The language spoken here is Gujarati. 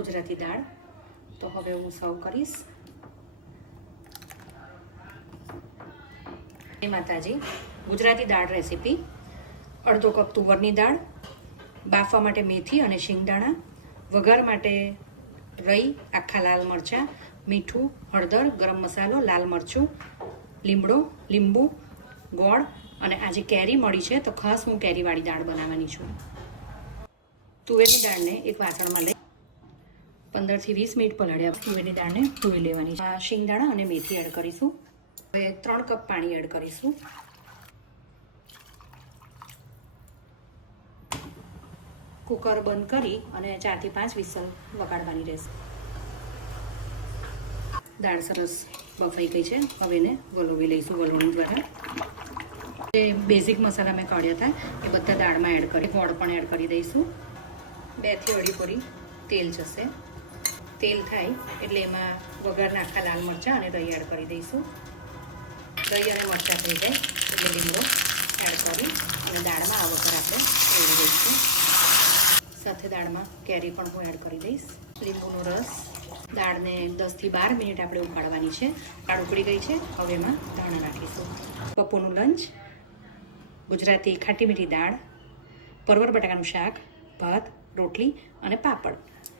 ગુજરાતી દાળ. તો હવે હું સર્વ કરીશ. જય માતાજી. ગુજરાતી દાળ રેસીપી. અડધો કપ તુવરની દાળ, બાફવા માટે મેથી અને શિંગદાણા, વઘાર માટે રઈ, આખા લાલ મરચાં, મીઠું, હળદર, ગરમ મસાલો, લાલ મરચું, લીંબુ, ગોળ અને આજે કેરી મળી છે તો ખાસ હું કેરીવાળી દાળ બનાવવાની છું. તુવેરની દાળને એક વાસણમાં લઈ 15 થી 20 મિનિટ પલાળ્યા તુવેરની દાળને ધોઈ લેવાની છે. શિંગદાણા અને મેથી એડ કરીશું. હવે 3 કપ પાણી એડ કરીશું. કુકર બંધ કરી અને 4 થી 5 વિસલ વગાડવાની રહેશે. દાળ સરસ બફાઈ ગઈ છે. હવે એને વલોવી લઈશું વલોવણી દ્વારા. જે બેઝિક મસાલા મેં કાઢ્યા હતા એ બધા દાળમાં એડ કરી, ગોળ પણ એડ કરી દઈશું. 2 થી અઢી કોરી તેલ જશે. તેલ થાય એટલે એમાં વઘારના આખા લાલ મરચાં અને દહીં એડ કરી દઈશું. દહીં અને મરચાં થઈ જાય એટલે લીમડો એડ કરી અને દાળમાં આ વઘાર આપણે રેડી દઈશું. સાથે દાળમાં કેરી પણ હું એડ કરી દઈશ. લીંબુનો રસ. દાળને 10 થી 12 મિનિટ આપણે ઉકાળવાની છે. દાળ ઉકળી ગઈ છે. હવે એમાં ધાણા નાખીશું. બપોરનું લંચ: ગુજરાતી ખાટી મીઠી દાળ, પરવર બટાકાનું શાક, ભાત, રોટલી અને પાપડ.